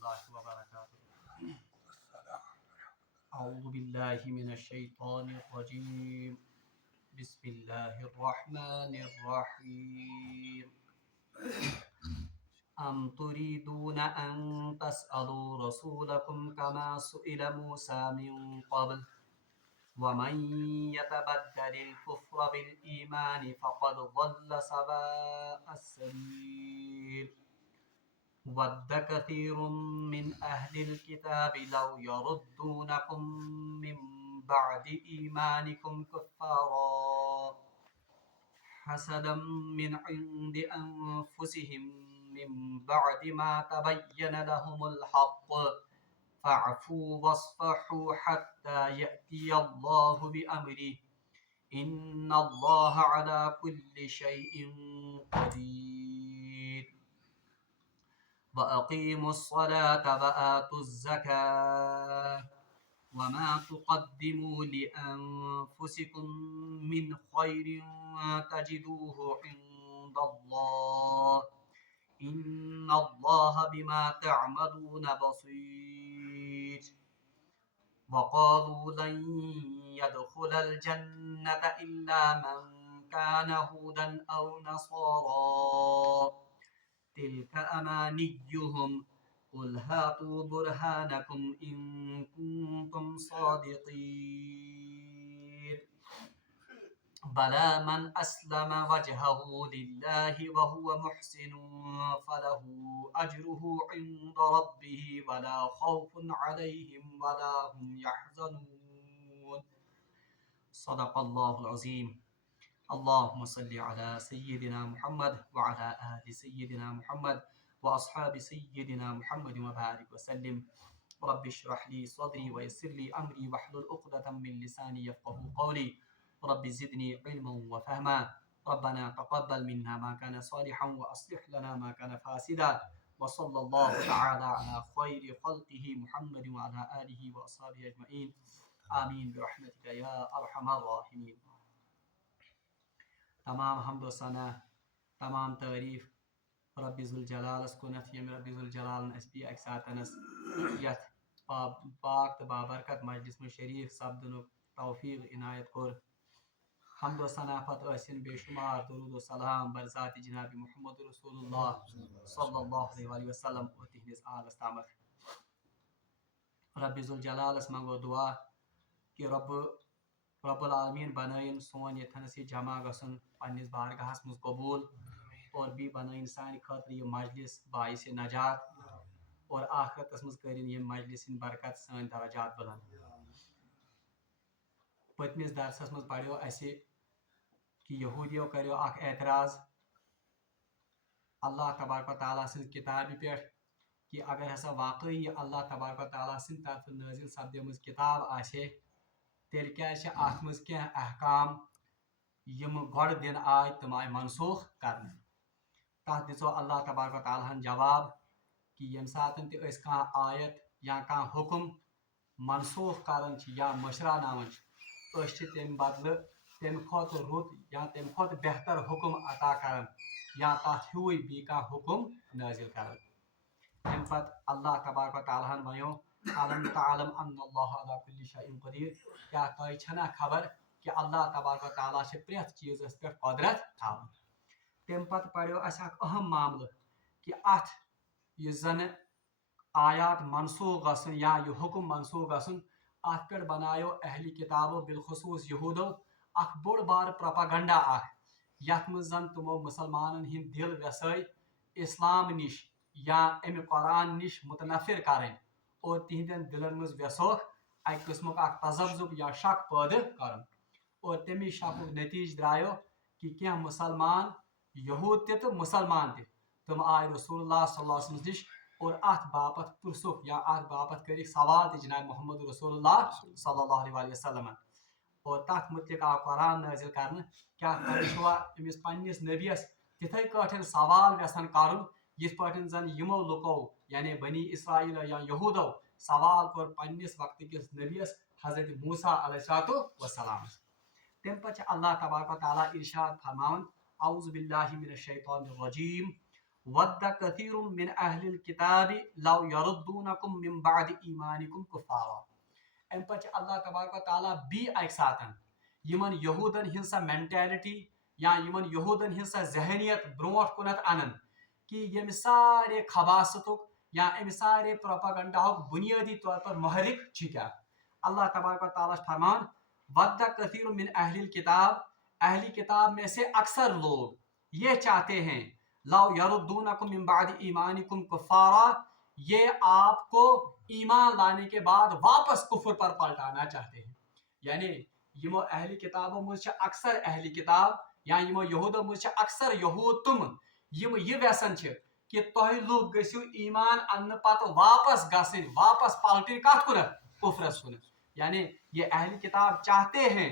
الله وبركاته. أعوذ بالله من الشيطان الرجيم. بسم الله الرحمن الرحيم. أم تريدون أن تسألوا رسولكم كما سئل موسى من قبل ومن يتبدل الكفر بالإيمان فقد ضل سواء السبيل. ود كثير من أهل الكتاب لو يردونكم من بعد إيمانكم كفارا حسدا من عند أنفسهم من بعد ما تبين لهم الحق فاعفوا واصفحوا حتى يأتي الله بأمره إن الله على كل شيء قدير. وأقيموا الصلاة وآتوا الزكاة وما تقدموا لأنفسكم من خير تجدوه عند الله إن الله بما تعملون بصير. وقالوا لن يدخل الجنة إلا من كان هودا أو نصارى تلك أمانيهم قل هاتوا برهانكم إن كنتم صادقين. بلى من أسلم وجهه لله وهو محسن فله أجره عند ربه ولا خوف عليهم ولا هم يحزنون. صدق الله العظيم. اللهم صل على سيدنا محمد وعلى آل سيدنا محمد وأصحاب سيدنا محمد وبارك وسلم. رب اشرح لي صدري ويسر لي أمري واحلل عقدة من لساني يفقهوا قولي. رب زدني علما وفهما. ربنا تقبل منا ما كان صالحا وأصلح لنا ما كان فاسدا. وصلى الله تعالى على خير خلقه محمد وعلى آله وأصحابه أجمعين. آمين برحمتك يا أرحم الراحمين. تمام حمد و ثنا تمام تعریف رب ذوالجلالس کنت یم رب ذوالجلالن اس بی اکہ ساتنس یت پاک تو بابرکت مجلس میں شریف سپدنک توفیق عنایت کور. حمد و ثنا پتہ ٲسِن بے شمار درود و سلام بر ذات جناب محمد رسول اللہ صلی اللہ علیہ وسلم اور تہندس آلس تامت. رب ذوالجلالس منگو دعا کہ رب العالمین بنائن سون یتھنس یہ جمع گھن پنس بارگاہس مز قبول اور بی بنائن سان خاطر یہ مجلس باعث نجات اور آخرتس مز کرن یہ مجلس برکت سان درجات بلند. پتمس درسس مز پڑھو اسہ کہ یہودیو کریو اخ اعتراض اللہ تبارک و تعالیٰ سن کتاب پہ کہ اگر ہسا واقعی اللہ تبارک و تعالیٰ سن طرف نازل سپدمژ کتاب آسے تیل کیازِ اتھ مز کینٛہہ احکام یم گۄڈٕ دن آے تم آے منسوخ کرنہٕ. تتھ دِژو اللہ تبارک و تعالیٰ ہن جواب کہ یم ساتن تہِ أسۍ کانٛہہ آیت یا کانٛہہ حکم منسوخ کران چھِ یا مشراوناوان چھِ أسۍ چھِ تمہِ بدلہٕ تمہِ کھۄتہٕ رُت یا تمہِ کھۄتہٕ بہتر حکم عطا کران یا تتھ ہیوُے بیٚیہِ کانٛہہ حکم نٲزل کران. تمہِ پتہٕ اللہ تبارک و تعالیٰ ہن ونیو علم تعلم ان اللہ علی کل شیء قدیر. کیا تۄہہِ چھنا خبر کہ اللہ تبارک و تعالیٰ چھِ پرٛٮ۪تھ چیٖزس پٮ۪ٹھ قۄدرت تھاوان. تمہِ پتہٕ پڑیو اسہِ اکھ اہم معاملہٕ کہ اتھ یُس زن آیات منسوخ گژھن یا یہ حکم منسوخ گژھن اتھ پٮ۪ٹھ بنایو اہل کتابو بالخصوص یہودو اکھ بوٚڑ بار پروپاگنڈا اکھ یتھ منٛز زن تمو مسلمانن ہٕنٛدۍ دل ویسٲے اسلام نش یا امہِ قرآن نش متنفر کرٕنۍ اور تہندین دلن منٛز ویسوکھ اکہِ قسمُک اکھ تذبذب یا شک پٲدٕ کرُن. اور تمی شکُک نتیجہ درایو کہ کینٛہہ مسلمان یہود تہِ تہٕ مسلمان تہِ تم آے رسول اللہ صلی اللہ علیہ وسلم نش اور اتھ باپت پرژھُکھ یا اتھ باپت کٔرِکھ سوال تہِ جناب محمد رسول اللہ صلی اللہ علیہ وسلم اور تتھ متعلق آو قرآن نازل کرنہٕ. کیا تۄہہِ چھُوا أمِس پننس نبیس تِتھے کٲٹھۍ سوال یژھان کرُن یِتھ پٲٹھۍ زن یِمو لُکو یعنی بنی اسرائیل یا یہودو سوال کوٚر پننس وقتہٕ کِس نبیس حضرت موسیٰ علیہ الصلوۃ والسلام. تمہِ پتہٕ چھِ اللہ تبارک و تعالیٰ ارشاد فرماوان اعوذ باللہ من الشیطان الرجیم वद्द कसीरुम मिन अहलिल किताबि लव यरुद्दूनकुम मिन बाद ईमानिकुम कुफारा। अम पे अल्लाह तबारक व तआला बी अक सातन यमन यहूदन हिंद सा मेंटालिटी या यमन यहूदन हिंद सा जहनियत ब्रोट कुनत अनन कि यम सारे खबासतुक या अम सारे प्रोपागंडाहुक बुनियादी तौर पर महरिक क्या अल्लाह तबारक व तआला फरमान वद्द कसीरुम मिन अहलिल किताब, अहली किताब में से अक्सर लोग ये चाहते हैं लव यरुद्दूनकुम मिन बाद ईमानिकुम कुफारा, ये आपको ईमान लाने के बाद वापस कुफर पर पलटाना चाहते हैं। यानी यमो अहली किताबों मुझ अक्सर अहली किताब या यमो यहूदों मुझ अक्सर यहूद तुम यम ये व्यसन कि तुह लूक गसियो ईमान अन्न पत वापस गसिन वापस पलटिन कत कुन कुफरस कुन। यानी ये अहली किताब चाहते हैं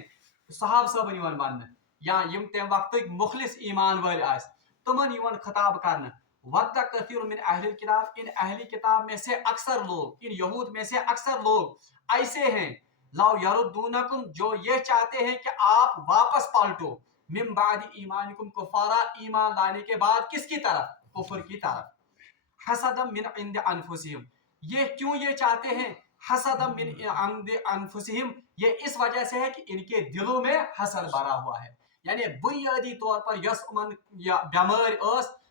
सहाब सबन यवन वन या यम तम वक्त मुखलिस ईमान वाल आस तुमन यवन खिताब करन वद्द कसीर मिन अहलिल किताब, इन अहली किताब में से अक्सर लोग, इन यहूद में से अक्सर लोग ऐसे हैं लव यरुद्दूनकुम, जो ये चाहते हैं कि आप वापस पलटो मिन बाद ईमानिकुम कुफारा, ईमान लाने के बाद किसकी तरफ कुफर की तरफ। हसदम मिन इंद अनफुसिहिम, ये क्यों ये चाहते हैं हसदम मिन इंद अनफुसिहिम, ये इस वजह से है कि इनके दिलों में हसद भरा हुआ है। यानी बुनियादी तौर पर यस उमन या बेमार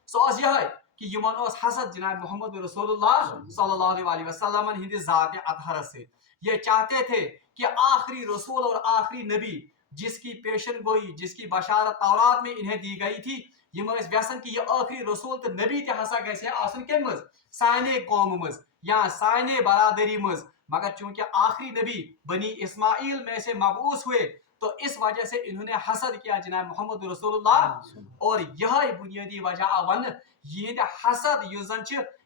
सो यह कि यमन हसद जनाब मोहम्मद रसूलुल्लाह सल्लल्लाहु अलैहि वसल्लम हिंद ज़ात अतहर से। ये चाहते थे कि आखिरी रसूल और आखिरी नबी जिसकी पेशन गोई, जिसकी बशारत तौरात में इन्हें दी गई थी, यम व्यसन कि यह आखिरी रसूल तो नबी तसा गम साने कौम मज या साने बरादरी मज, मगर चूंकि आखिरी नबी बनी इस्माइल में से मबूस हुए तो इस वजह से इन्होंने हसद किया जनाब मोहम्मद रसूलुल्लाह। और यह बुनियादी वजह वन ये हसद युजन,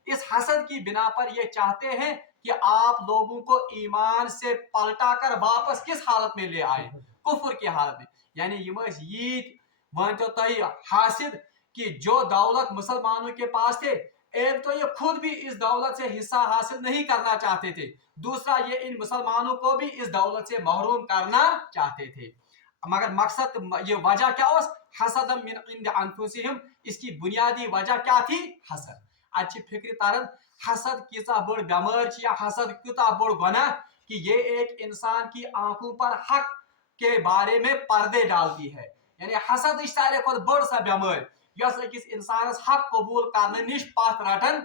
इस हसद की बिना पर ये चाहते हैं कि आप लोगों को ईमान से पलटा कर वापस किस हालत में ले आए, कुफर की हालत में। यानी ये वन तो हासिद कि जो दौलत मुसलमानों के पास थे, एक तो ये खुद भी इस दौलत से हिस्सा हासिल नहीं करना चाहते थे, दूसरा ये इन मुसलमानों को भी इस दौलत से महरूम करना चाहते थे। मगर मकसद ये वजह क्या उस हसदम मिन इंद अनफुसिहिम, इसकी बुनियादी वजह क्या थी हसद। अच्छी फिक्र तारन हसद किसा बड़ बेमार या हसद क्यूता बड़ गुनाह कि ये एक इंसान की आंखों पर हक के बारे में पर्दे डालती है। यानी हसद इस सारे खुद बड़ सा बेमार यस अकिस इंसानस हक कबूल करने निश पथ रटन।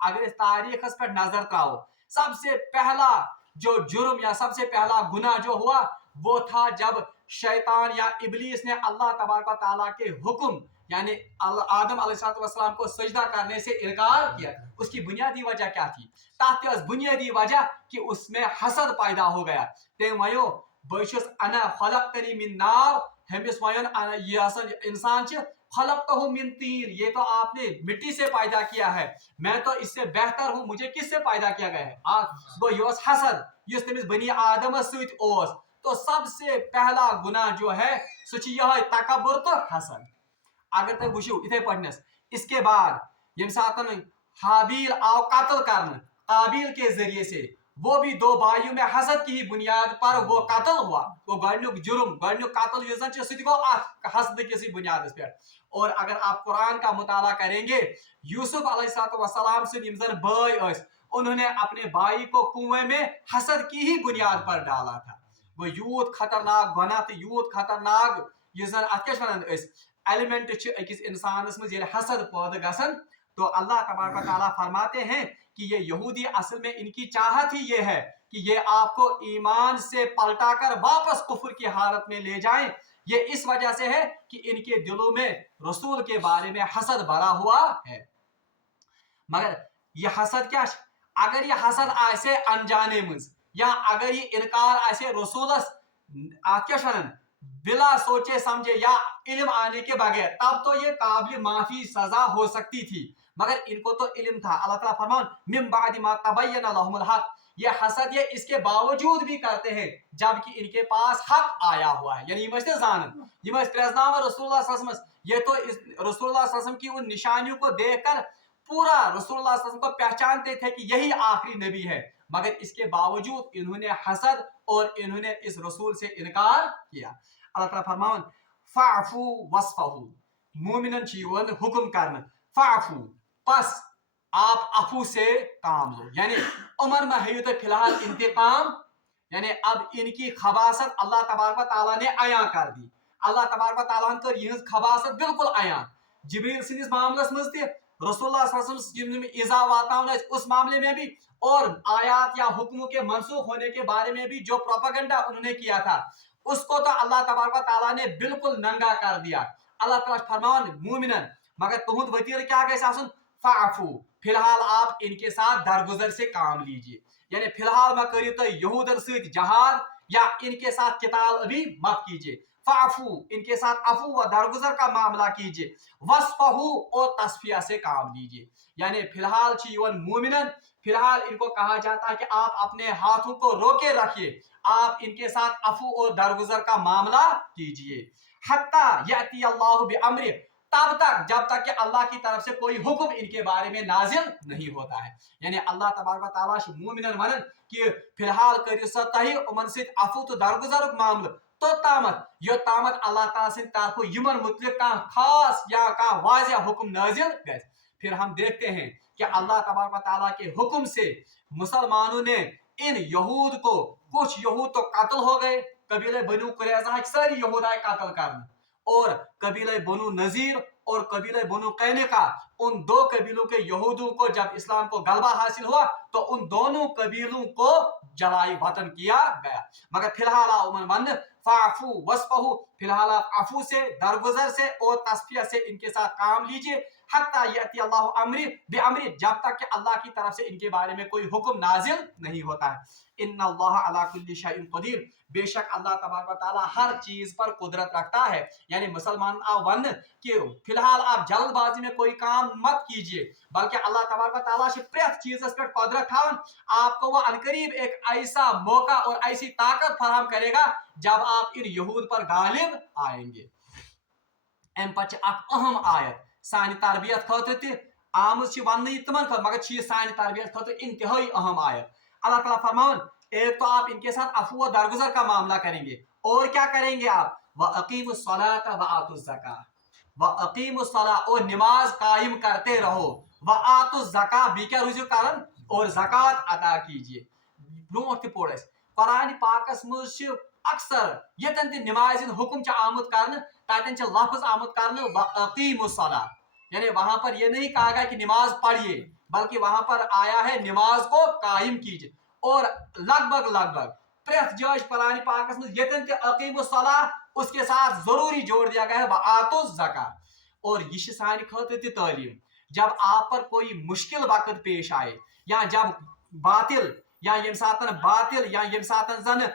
अगर इस तारीखस पर नजर त्राओ, सबसे पहला जो जुर्म या सबसे पहला गुनाह जो हुआ वो था जब शैतान या इबलीस ने अल्लाह तबारक व तआला के हुक्म यानी आदम अलैहिस्सलाम को सजदा करने से इनकार किया। उसकी बुनियादी वजह क्या थी? ताकि बुनियादी वजह कि उसमें हसद पैदा हो गया। ते वयो बशस अना खलक़तनी मिन नार, हमिस वयन ये असल इंसान खलक़तहु मिन तीन, ये तो आपने मिट्टी से पैदा किया है, मैं तो इससे बेहतर हूं, मुझे किससे पैदा किया गया है? वो योस हसद युस तमिस बनी आदम सहित ओस। तो सबसे पहला गुनाह जो है सह यह तकब्बुर तो हसद। अगर तुम वुचो इथे पढ़नस इसके बाद यम सातन हाबील आओ कत्ल करने काबिल के जरिए से, वो भी दो भाइयों में हसद की ही बुनियाद पर वो कत्ल हुआ। वो गणुक जुर्म गणुक कत्ल युजन गो हसद किसी बुनियाद पे। और अगर आप कुरान का मुताला करेंगे, यूसुफ अलैहिस्सलाम से निमजन भाई उन्होंने अपने भाई को कुएं में हसद की ही बुनियाद पर डाला था। वो यूत खतरनाक गुनाह तो यूत खतरनाक एलिमेंट अकिस इंसानस में हसद पैदा गसन। तो अल्लाह तबारक व तआला फरमाते हैं कि ये यहूदी असल में इनकी चाहत ही ये है कि ये आपको ईमान से पलटाकर वापस कुफर की हालत में ले जाएं। ये इस वजह से है कि इनके दिलों में रसूल के बारे में हसद भरा हुआ है। मगर ये हसद क्या, अगर ये हसद आसे अनजाने मुझ या अगर ये इनकार आसे रसूलस क्या बिला सोचे समझे या इल्म आने के बगैर, तब तो ये काबिल माफी सजा हो सकती थी। मगर इनको तो इल्म था। अल्लाह ताला फरमान मिन बादि मा तबय्यना लहुमुल हक, ये हसद ये इसके बावजूद भी करते हैं जबकि इनके पास हक आया हुआ है। यानी ये जान ये प्रेजनाम रसूलुल्लाह सल्लल्लाहु अलैहि वसल्लम, ये तो रसूलुल्लाह सल्लल्लाहु अलैहि वसल्लम की उन निशानियों को देखकर पूरा रसूलुल्लाह सल्लल्लाहु अलैहि वसल्लम को पहचानते थे कि यही आखिरी नबी है। मगर इसके बावजूद इन्होंने हसद और इन्होंने इस रसूल से इनकार किया। अल्लाह ताला फरमान फ़अफ़ू वस्फ़हू, मोमिनन चीवन हुक्म करना फ़अफ़ू बस आप अफू से काम लो, यानी उमर में है तो फिलहाल इंतकाम, यानी अब इनकी खबासत अल्लाह तबारक व तआला ने अया कर दी। अल्लाह तबारक व तआला कर यह खबासत बिल्कुल अया। जिब्रील सिंदिस मामलस मज ते रसूलुल्लाह सल्लल्लाहु अलैहि वसल्लम में इज़ा वातावन उस मामले में भी, और आयात या हुक्म के मनसूख होने के बारे में भी जो प्रोपेगेंडा उन्होंने किया था उसको तो अल्लाह तबारक व तआला ने बिल्कुल नंगा कर दिया। अल्लाह ताला फरमान मोमिनन मगर तुहुद वतीर क्या गैस आसन फाफू, फिलहाल आप इनके साथ दरगुजर से काम लीजिए, यानी फिलहाल मत करिए तो यहूदन सहित जहाद या इनके साथ किताल अभी मत कीजिए। फाफू, इनके साथ अफू व दरगुजर का मामला कीजिए। वस्फहू, और तस्फिया से काम लीजिए, यानी फिलहाल चीवन मोमिनन, फिलहाल इनको कहा जाता है कि आप अपने हाथों को रोके रखिए, आप इनके साथ अफू और दरगुजर का मामला कीजिए। हत्ता याती अल्लाह बिअम्रि, तब तक जब तक कि अल्लाह की तरफ से कोई हुक्म इनके बारे में नाजिल नहीं होता है, यानी अल्लाह तबारक व तआला छ मोमिनन वनन कि फिलहाल करियो सा तहि उमन से अफू तो दरगुजर मामला तो तामत यो तामत अल्लाह ताला से तरफ यमन मुतलिक का खास या का वाज़िह हुक्म नाजिल गए। फिर हम देखते हैं कि अल्लाह तबारक व तआला के हुक्म से मुसलमानों ने इन यहूद को, कुछ यहूद तो कत्ल हो गए, कबीले बनु कुरैज़ा सारी यहूद आए कत्ल करने, और कबीले बनु नजीर और कबीले बनु कैनुका, उन दो कबीलों के यहूदियों को जब इस्लाम को गलबा हासिल हुआ तो उन दोनों कबीलों को जलाई वतन किया गया। मगर फिलहाल उमन फाफू वस्फहू, फिलहाल आप अफू से, दरगुजर से और तस्फिया से इनके साथ काम लीजिए। हत्ता यअती अल्लाहु अम्री बिअम्री, जब तक कि अल्लाह की तरफ से इनके बारे में कोई हुक्म नाजिल नहीं होता है। इन्नल्लाह अला कुल्ली शैइन कदीर, बेशक अल्लाह तबारक व तआला हर चीज पर कुदरत रखता है। यानी मुसलमान वन कि फिलहाल आप जल्दबाजी में कोई काम मत कीजिए, बल्कि अल्लाह तबारक व तआला से प्रत्येक चीज पर कुदरत थावन, आपको वो अनकरीब एक ऐसा मौका और ऐसी ताकत फराहम करेगा जब आप इन यहूद पर गालिब आएंगे। अम पच अहम आयत सानि तरबियत खतर आमज वन तमन मगर सानि तरबियत खतर इंतहाई अहम आयत। अल्लाह ताला फरमान, एक तो आप इनके साथ अफू व दरगुजर का मामला करेंगे, और क्या करेंगे आप, व अकीमुस सलात व आतुज ज़का, व अकीमुस सला, और नमाज कायम करते रहो, व आतुज ज़का, बीके रुजु करन और ज़कात अदा कीजिए। ब्रोट पोड़ कुरान पाकस मज अक्सर यतन ते नमाज हुक्म आमुत कर तन लफ्ज आमुत कर व अकीमुस सला, यानी वहां पर यह नहीं कहा गया कि नमाज पढ़िए, बल्कि वहां पर आया है नमाज को कायम कीजिए। और लगभग प्रथ जज कुरान पाकस में यतन ते अकीमुस सला उसके साथ जरूरी जोड़ दिया गया है व आतुज ज़का। और ये सानि खतर ते तालीम, जब आप पर कोई मुश्किल वक्त पेश आए, या जब बातिल या यम सातन बातिल या यम सातन जन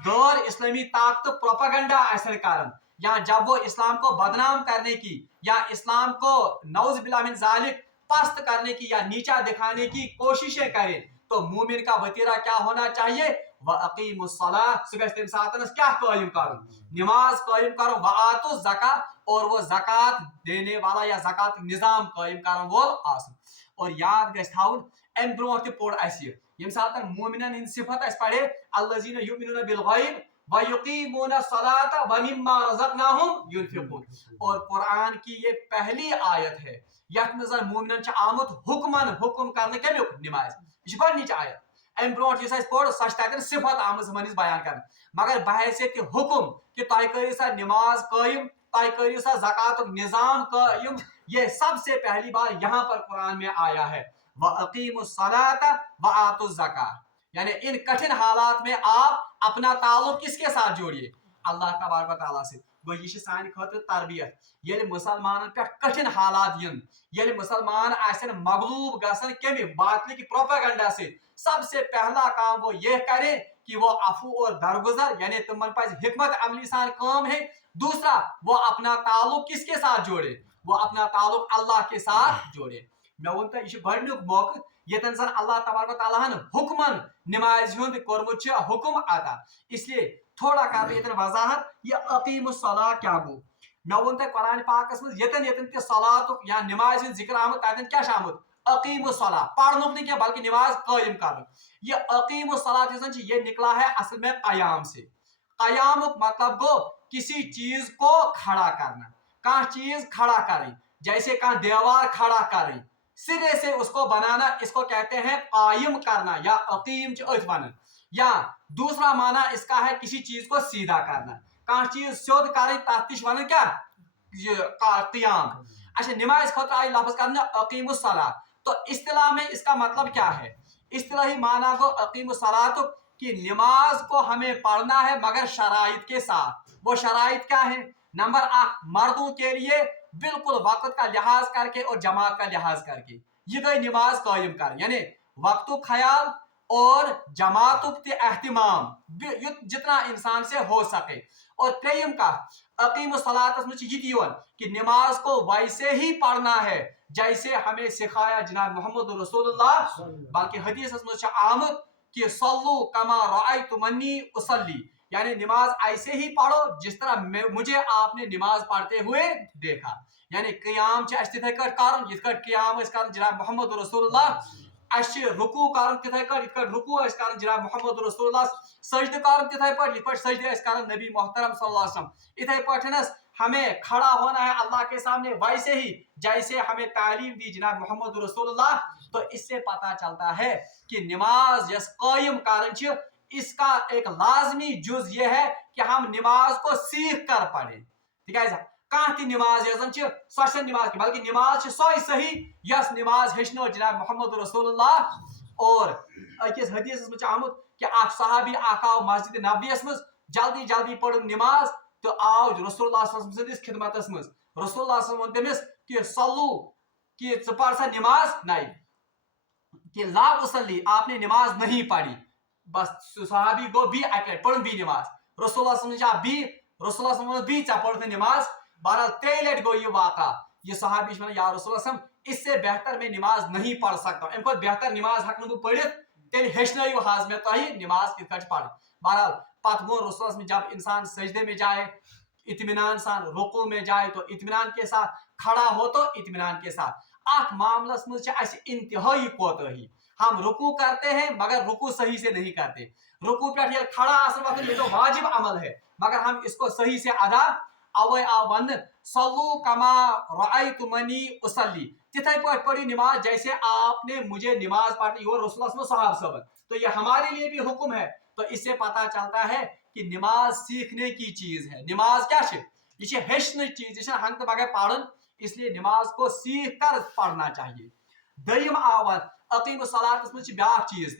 गैर इस्लामी ताकत प्रोपेगेंडा आसन करन, या जब वो इस्लाम को बदनाम करने की या इस्लाम को नौज बिल्लाह मिन ज़ालिक पस्त करने की या नीचा दिखाने की कोशिशें करें, तो मोमिन का वतीरा क्या होना चाहिए, व अकीमुस सलाह, क्या कायम करो, नमाज कायम करो, व आतुज ज़का, और वो ज़कात देने वाला या ज़कात निज़ाम कायम करन वोल आसन। और याद गछ थाउन अम ब्रोट ते पोड़ अस यम सातन मोमिनन हिंद सिफत अस पढ़े अल्लज़ीना युमिनूना बिल गैब व युकीमूना सलाता व मिम्मा रज़क़नाहुम युनफिकून। और कुरान की ये पहली आयत है यत में जन मोमिनन छ आमुत हुक्मन हुक्म करने कमियुक नमाज, ये गडनिच आयत। अम ब्रोट यस पोड़ सच ततन सिफत आमज हमन बयान कर, मगर बहैसियत हुक्म कि तय करियो सा नमाज कायम, तय करियो सा ज़कात निज़ाम कायम, ये सबसे पहली बार यहाँ पर कुरान में आया है व अकीमुस सलाता व आतुज ज़का, यानी इन कठिन हालात में आप अपना ताल्लुक किसके साथ जोड़िए, अल्लाह तबारक व तआला से। गो ये सानि खतर तरबियत, ये मुसलमान पे कठिन हालात इन, ये मुसलमान आसन मगलूब गसन कमि बातिल की प्रोपेगेंडा से, सबसे पहला काम वो ये करे कि वो अफू और दरगुजर, यानी तुमन पास हिकमत अमली सान काम है। दूसरा, वो अपना ताल्लुक किसके साथ जोड़े, वो अपना ताल्लुक अल्लाह के साथ जोड़े। मैं वन तो यह गडनुक मौका यतन जन अल्लाह तबारक व तआला हुक्मन नमाज हुंद कोरमुत हुक्म अता, इसलिए थोड़ा कर यतन वजाहत ये अकीमुस सलाह क्या गो। मैं वन तो कुरान पाकस में यतन यतन ते सलातुक या नमाज हुंद जिक्र आमुत ततन क्या आमुत अकीमुस सलाह, पढ़नुक नहीं क्या बल्कि नमाज कायम करना। ये अकीमुस सलाह ये निकला है असल में कयाम से। कयाम मतलब गो किसी चीज को खड़ा करना, कहाँ चीज खड़ा करें, जैसे कहाँ दीवार खड़ा करें, सिरे से उसको बनाना, इसको कहते हैं कायम करना या अकीम वन। या दूसरा माना इसका है किसी चीज को सीधा करना, कह चीज सिद्ध कर तथ वन क्या क़ियाम। अच्छा, नमाज खतर आई लफ्ज करना अकीम सला, तो इस्तिलाह में इसका मतलब क्या है? इस्तिलाही माना को अकीम सलात कि नमाज को हमें पढ़ना है मगर शराइत के साथ। वो शराइत क्या है? नंबर 1, मर्दों के लिए बिल्कुल वक्त का लिहाज करके और जमात का लिहाज करके, ये गई नमाज कायम कर, यानी वक्त ख्याल और जमात एहतमाम जितना इंसान से हो सके। और त्रेयम का अकीम सलात कि नमाज को वैसे ही पढ़ना है जैसे हमें सिखाया जनाब मोहम्मद रसूलुल्लाह। बल्कि हदीस में आमद कि सल्लू कमा रअयतुमनी उसल्ली, यानी नमाज ऐसे ही पढ़ो जिस तरह मुझे आपने नमाज पढ़ते हुए देखा। यानी क़ियाम तिथै कर क़ियाम जनाब मोहम्मद रसूलुल्लाह, रुकू कर तिथै रुकू कर जनाब मोहम्मद रसूलुल्लाह, सजद कर तिथै सजद कर नबी मोहतरम सल्लल्लाहु अलैहि वसल्लम। इथै पठनस हमें खड़ा होना है अल्लाह के सामने वैसे ही जैसे हमें तालीम दी जनाब मोहम्मद रसूलुल्लाह। तो इससे पता चलता है कि नमाज यस कायम कारण इसका एक लाजमी जुज ये है कि हम नमाज को सीख कर पढ़े। ठीक है, कह नमाज सो नमाज की, बल्कि नमाज सो सही यस नमाज हेचनो जनाब मोहम्मद रसूलुल्लाह। और अकिस हदीस में आमुत कि अख सहाबी आव मस्जिद नबवियस मज जल्दी जल्दी पढ़ नमाज, तो आव रसूलुल्लाह सल्लल्लाहु खिदमत मज। रसूलुल्लाह वोन तमिस कि सल्लू कि पढ़ सा नमाज नहीं, कि ला उसल्ली आपने नमाज नहीं पढ़ी। बस सहाबी गो भी पढ़ भी नमाज, रसूलुल्लाह भी रसूलुल्लाह भी पढ़ नमाज। बहरहाल 3 लट गो ये वाक़ा, ये सहाबी या रसूलुल्लाह इससे बेहतर मैं नमाज नहीं पढ़ सकता, अम बेहतर नमाज हक पढ़ तेल हेचनो हाज में तो नमाज कित पढ़। बहरहाल पत वो रसूलुल्लाह जब इंसान सजदे में जाए इत्मीनान सान, रुकू में जाए तो इत्मीनान के साथ, खड़ा हो तो इत्मीनान के साथ। अत मामलस में इंतहाई कोताही, हम रुकू करते हैं मगर रुकू सही से नहीं करते। रुकू पे खड़ा असल वक्त ये तो वाजिब अमल है मगर हम इसको सही से अदा अवे आवन सल्लू कमा रअयतुमनी उसल्ली, तिथै पढ़ी नमाज जैसे आपने मुझे नमाज पढ़ी। और रसूलुल्लाह सहाब सब, तो ये हमारे लिए भी हुक्म है। तो इससे पता चलता है कि नमाज सीखने की चीज है। नमाज क्या है? ये हेचन चीज, ये हंग बगैर पढ़न, इसलिए नमाज को सीख कर पढ़ना चाहिए। दयम आवाज अकीम सलात में ब्या चीज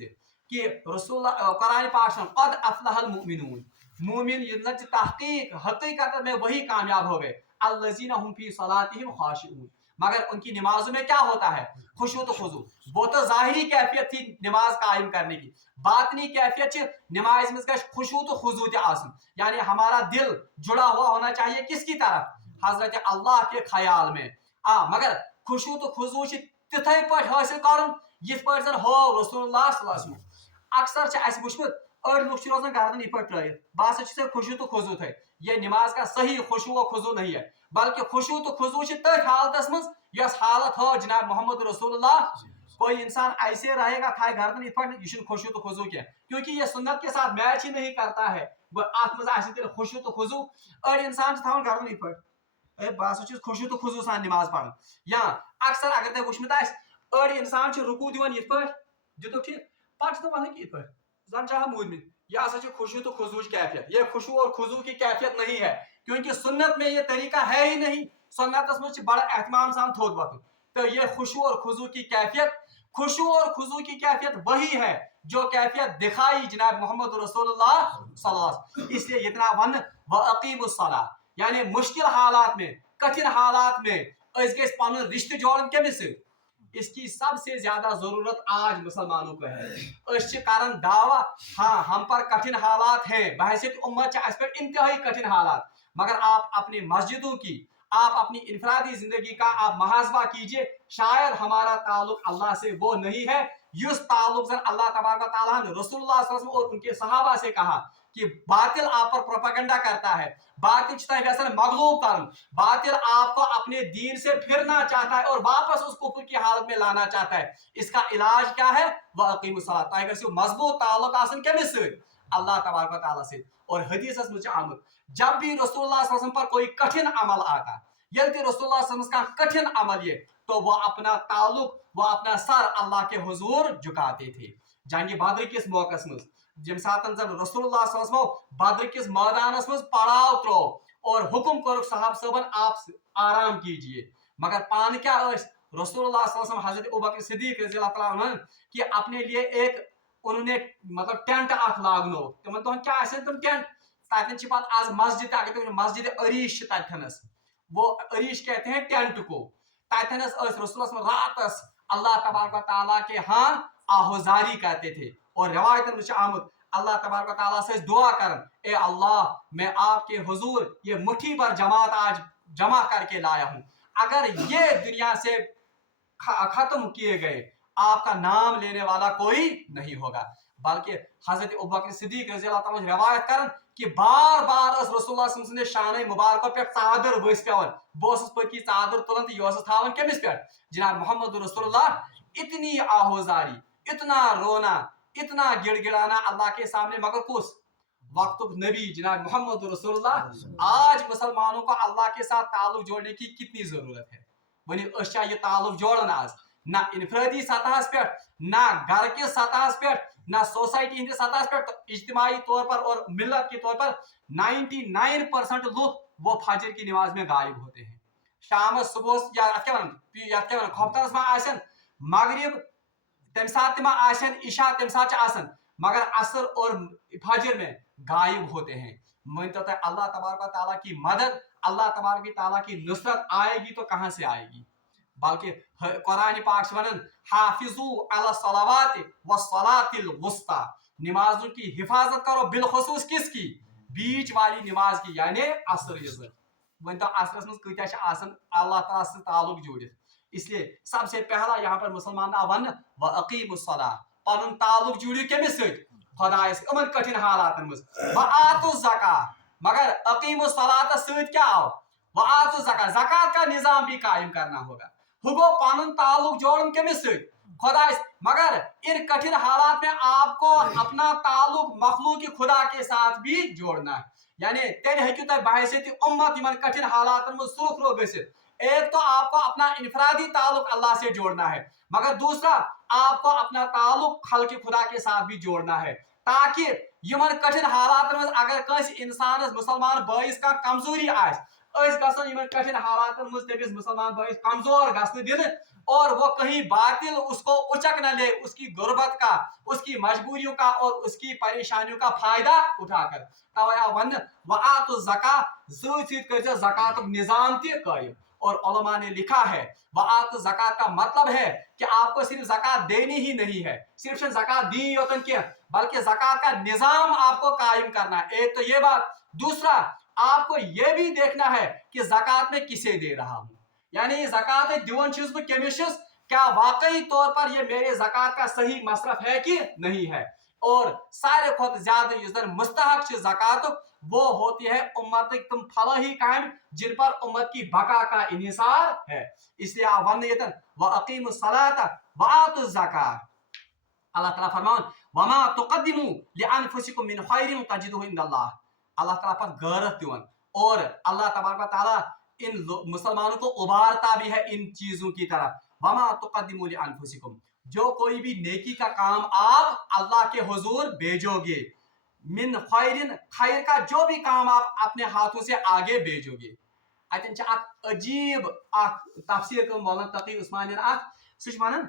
कि रसूलुल्लाह कुरान पाक कद अफलहल मुमिनून, मोमिन तहकीक हकीकत में वही कामयाब हो गए अल्लज़ीना हुम फी सलातिहिम खाशिऊन, मगर उनकी नमाजों में क्या होता है? खुशू तो खुजू। वो तो जाहिरी कैफियत थी नमाज कायम करने की, बातनी कैफियत नमाज में खुशू तो खुजू आसन, यानी हमारा दिल जुड़ा हुआ होना चाहिए किसकी तरफ? हजरत अल्लाह के ख्याल में। मगर खुशू तो खुजू तिथै पे हासिल कर यिथ पे जन हो रसूलुल्लाह सल्लल्लाहु अलैहि वसल्लम। अक्सर वुचमुत अड़ लुक रोजान गर्दन इत ट्रैत, बस खुशू तो खुजू थे। ये नमाज का सही खुशू व खुजू नहीं है, बल्कि खुशू तो खुजू तथ हालत मज यस हालत हो जनाब मोहम्मद रसूलुल्लाह। कोई इंसान ऐसे रहेगा थाए गर्दन इत ये खुशू तो खुजू क्या, क्योंकि ये सुन्नत के साथ मैच ही नहीं करता है। अत खुशू तो खुजू, अड़ इंसान थवन गर्दन इत बस खुशू तो खुजू सान नमाज पढ़। या अक्सर अगर तुम वुचमुत अड़ इंसान रुकू दिवान इत दितुक ठीक पे वन कि इत जन मूदमित, यह हसा खुशू तो खुजू कैफियत। ये खुशू और खुजू की कैफियत नहीं है, क्योंकि सुन्नत में ये तरीका है ही नहीं। सुन्नत में बड़ा एहतमाम सान थोद वत, तो ये खुशू और खुजू की कैफियत, खुशू और खुजू की कैफियत वही है जो कैफियत दिखाई जनाब मोहम्मद रसूलुल्लाह सल्लल्लाहु अलैहि वसल्लम। इसलिए इतना वन व अकीमुस सला, यानी मुश्किल हालात में, कठिन हालात में पन रिश्ते जोड़न कमिस, इसकी सबसे ज्यादा जरूरत आज मुसलमानों को है। कारण दावा हाँ हम पर कठिन हालात हैं, बहैसियत उम्मत पर इंतहाई कठिन हालात, मगर आप अपनी मस्जिदों की, आप अपनी इनफरादी जिंदगी का आप मुहासबा कीजिए। शायद हमारा ताल्लुक अल्लाह से वो नहीं है युस ताल्लुक अल्लाह तबारक व तआला ने रसूलुल्लाह सल्लल्लाहु अलैहि वसल्लम और उनके सहाबा से कहा कि बातिल आप पर प्रोपेगेंडा करता है, बातिल मगलूब कर, बातिल आपको अपने दीन से फिरना चाहता है और वापस उस कुफ्र की हालत में लाना चाहता है। इसका इलाज क्या है? वह अकीमुस सलात, मजबूत ताल्लुक आसन केमिस अल्लाह तबारक व तआला से। और हदीस में आमद जब भी रसूलुल्लाह सल्लल्लाहु अलैहि वसल्लम पर कोई कठिन अमल आता, यदि रसूलुल्लाह सल्लल्लाहु अलैहि वसल्लम का कठिन अमल ये, तो वह अपना ताल्लुक वो अपना सर अल्लाह के हुजूर झुकाते थे। जंग बद्र किस मौकस मज जम सातन जन रसूलुल्लाह सल्लल्लाहु अलैहि वसल्लम बद्र किस मैदानस मज पड़ाव त्रो और हुक्म कर साहब सबन आप आराम कीजिए, मगर पान क्या रसूलुल्लाह सल्लल्लाहु अलैहि वसल्लम हजरत अबू बकर सिद्दीक रज़ियल्लाहु तआला अन्हु कि अपने लिए एक उन्होंने मतलब टेंट अख लागनो तिमन दोहन क्या तुम टेंट तन पत आज मस्जिद अगर तुम मस्जिद अरीश तथनस वो अरीश कहते हैं टेंट को तथनस रसूल रातस अल्लाह तबारक व तआला के हाँ आहुजारी करते थे और रवायत में आमद अल्लाह तबारक व तआला से दुआ करन ए अल्लाह मैं आपके हुजूर ये मुट्ठी भर जमात आज जमा करके लाया हूँ, अगर ये दुनिया से खत्म किए गए आपका नाम लेने वाला कोई नहीं होगा। बल्कि हजरत अबू बकर सिद्दीक रज़ियल्लाहु तआला रिवायत करन कि बार बार रसूलुल्लाह सल्लल्लाहु अलैहि वसल्लम शान मुबारक पे चादर वस पेवन बस पकी चादर तुलन तो यह थावन कमिस पे जनाब मोहम्मद रसूलुल्लाह, इतनी आहोजारी इतना रोना इतना गिड़गिड़ाना अल्लाह के सामने, मगर कुछ वक्त नबी जनाब मोहम्मद रसूलुल्लाह आज मुसलमानों को अल्लाह के साथ ताल्लुक जोड़ने की कितनी जरूरत है। वही ये ताल्लुक जोड़न आज ना इनफरादी सतह पे ना घर के सतह पे ना सोसाइटी हिंद सतह पे, तो इज्तिमाई तौर पर और मिल्लत के तौर पर 99% लोग वो फजर की नमाज में गायब होते हैं। शाम सुबह या खफ्तारस में आसन मगरिब तम सात आसन इशा तम सात आसन, मगर असर और फजर में गायब होते हैं। मानते तो अल्लाह तबारक व तआला की मदद अल्लाह तबारक व तआला की नुसरत आएगी तो कहाँ से आएगी, बल्कि कुरान पाक से वनन हाफिजू अला सलावात व सलातिल वुस्ता, नमाजों की हिफाजत करो बिलखुसूस किसकी, बीच वाली नमाज की यानी असर यजर। वन तो असरस में कत्या आसन अल्लाह ताला से ताल्लुक जोड़ित, इसलिए सबसे पहला यहाँ पर मुसलमान वन व अकीमुस सलाह पनुन ताल्लुक जोड़ियो कमिस सत खुदायस इमन कठिन हालातन मज व आतु ज़कात, मगर अकीमुस सलात सत क्या आओ व आतु ज़कात, ज़कात का निजाम भी कायम करना होगा। हुगो पनुन ताल्लुक जोड़न कमिस सत खुदायस, मगर इन कठिन हालात में आपको अपना ताल्लुक मखलूक खुदा के साथ भी जोड़ना है, यानी तेरे है कि बाहसियत उम्मत इन कठिन हालात में सुरुख रो गसित। एक तो आपको अपना इनफरादी ताल्लुक अल्लाह से जोड़ना है, मगर दूसरा आपको अपना ताल्लुक खल्क़ खुदा के साथ भी जोड़ना है, ताकि यमन कठिन हालात में अगर कस इंसान मुसलमान भाईस का कमजोरी कठिन हालात में तमिस मुसलमान भाईस कमजोर गसन दिन और वो कहीं बातिल उसको उचक न ले, उसकी गुर्बत का उसकी मजबूरियों का और उसकी परेशानियों का फायदा उठाकर तवया वन वआतु ज़कात ज़कात निजाम ते कायम। और उलमा ने लिखा है वआतु ज़कात का मतलब है कि आपको सिर्फ ज़कात देनी ही नहीं है, सिर्फ ज़कात दी योतन के, बल्कि ज़कात का निजाम आपको कायम करना है। एक तो ये बात, दूसरा आपको ये भी देखना है कि ज़कात में किसे दे रहा हूँ, यानी ज़कात दिवन चीज को केमिशस क्या वाकई तौर पर ये मेरे ज़कात का सही मसरफ है कि नहीं है। और सारे खुद ज्यादा इधर मुस्तहक ज़कात वो होती है उम्मत तुम फलाही कायम जिन पर उम्मत की बका का इन्हिसार है। इसलिए आप वन्यतन व अकीमुस सलात व आतु ज़कात, अल्लाह ताला फरमान वमा तुक़द्दिमू लिअनफुसिकुम मिन खैरिन तजिदुहु इंदल्लाह, अल्लाह ताला पर गैरत दिवन और अल्लाह तबारक व तआला इन मुसलमानों को उबारता भी है इन चीजों की तरफ। वमा तुक़द्दिमू लिअनफुसिकुम, जो कोई भी नेकी का काम आप अल्लाह के हुजूर भेजोगे, मिन खैरिन खैर का जो भी काम आप अपने हाथों से आगे भेजोगे। अतन अजीब तफसीर कम बोलन तकी उस्मानी सच वनन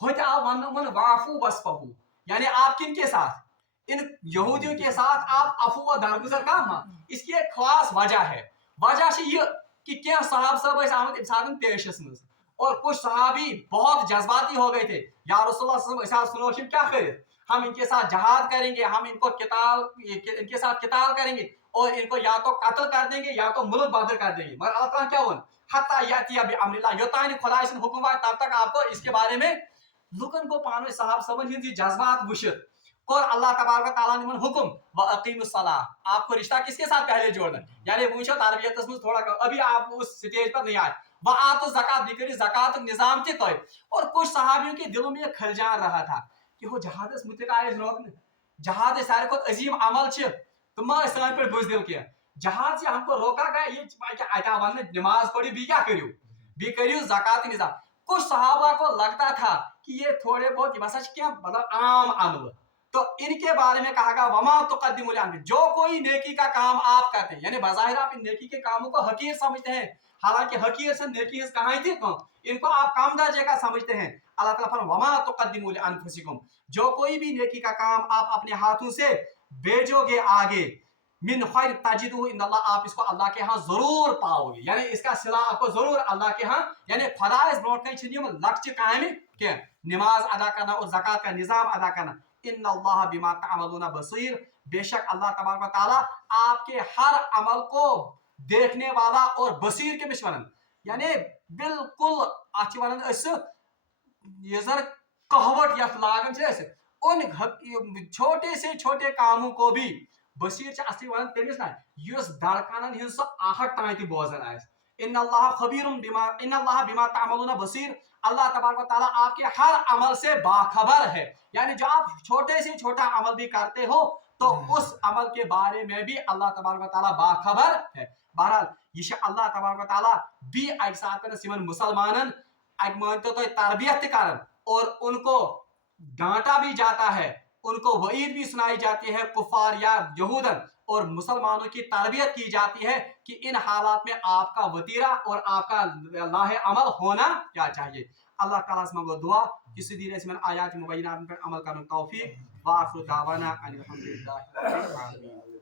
होते आप वन वाफू वस्फहू, यानी आप किन के साथ, इन यहूदियों के साथ आप अफू व दरगुजर का, इसकी एक खास वजह है। वजह से ये कि क्या साहब सब आमद साधन पेशस में और कुछ सहाबी बहुत जज्बाती हो गए थे, या रसूलुल्लाह सुनोशिन क्या करे, हम इनके साथ जहाद करेंगे, हम इनके साथ किताल करेंगे और इनको या तो कत्ल कर देंगे या तो मुल्क बदर कर देंगे। मगर अल्लाह ताला क्या हुआ हत्ता याती अबि अम्रिल्लाह, योतानी खुदा से हुक्म है तब तक आपको इसके बारे में लुकन को पानो साहब सबन हिंदी जज्बात वुशित और अल्लाह तबारक तआला ने हुक्म व अकीमुस सलाह, आपको रिश्ता किसके साथ पहले जोड़ना, यानी वुशो तरबियत में थोड़ा अभी आप उस स्टेज पर नहीं आए। व आतु ज़कात भी करी ज़कात निजाम के तय, और कुछ सहाबियों के दिलों में खलजान रहा था कि वो जहादस मुतक आए रोकने, जहाद सारे को अजीम अमल तुम सान पे बुजदिल के जहाद से हमको रोका गया, ये नमाज पढ़ी भी क्या करियो भी करियो ज़कात निजाम। कुछ सहाबा को लगता था कि ये थोड़े बहुत क्या मतलब आम अमल, तो इनके बारे में कहा गया वमा तुक़द्दिमू लिअन्फुसिकुम, जो कोई नेकी का काम आप करते हैं, यानी बज़ाहिर आप इन नेकी के कामों को हकीर समझते हैं, हालांकि हकीर से नेकी कहाँ थी, इनको आप कम दर्जे का समझते हैं। अल्लाह ताला फरमाता वमा तुक़द्दिमू लिअन्फुसिकुम, जो कोई भी नेकी का काम आप अपने हाथों से भेजोगे आगे, मिन खैर तजिदुहु इंदल्लाह, आप इसको अल्लाह के यहाँ जरूर पाओगे, यानी इसका सिला आपको जरूर अल्लाह के यहाँ, यानी फराइज ब्रोड लक्ष्य कायम के नमाज अदा करना और ज़कात का निज़ाम अदा करना। इन्नल्लाह बिमा तअमलूना बसीर, बेशक अल्लाह तबारक व तआला आपके हर अमल को देखने वाला और बसीर के मिशवरन, यानी बिल्कुल अच्छी वनन ये जर कहवट यथ लागन से उन छोटे से छोटे कामों को भी बसीर से असली वन तमिस ना युस धड़कनन हिंस सो आहट तान ति बोजन आस। इन्नल्लाह बिमा तअमलूना बसीर, अल्लाह तबारक व तआला आपके हर अमल से बाखबर है, यानी जो आप छोटे से छोटा अमल भी करते हो तो उस अमल के बारे में भी अल्लाह तबारक व तआला बाखबर है। बहरहाल ये अल्लाह तबारक व तआला भी एक साथ मुसलमानन एक मानते तो तरबियत करन और उनको डांटा भी जाता है, उनको वईद भी सुनाई जाती है कुफार या यहूदन, और मुसलमानों की तरबियत की जाती है कि इन हालात में आपका वतीरा और आपका लाहे अमल होना क्या चाहिए। अल्लाह ताला से मांगो दुआ इसी दीन से आयात मुबैनात पर अमल करने की तौफीक। व आखिर दावाना अनिल हम्दुलिल्लाहि रब्बिल आलमीन।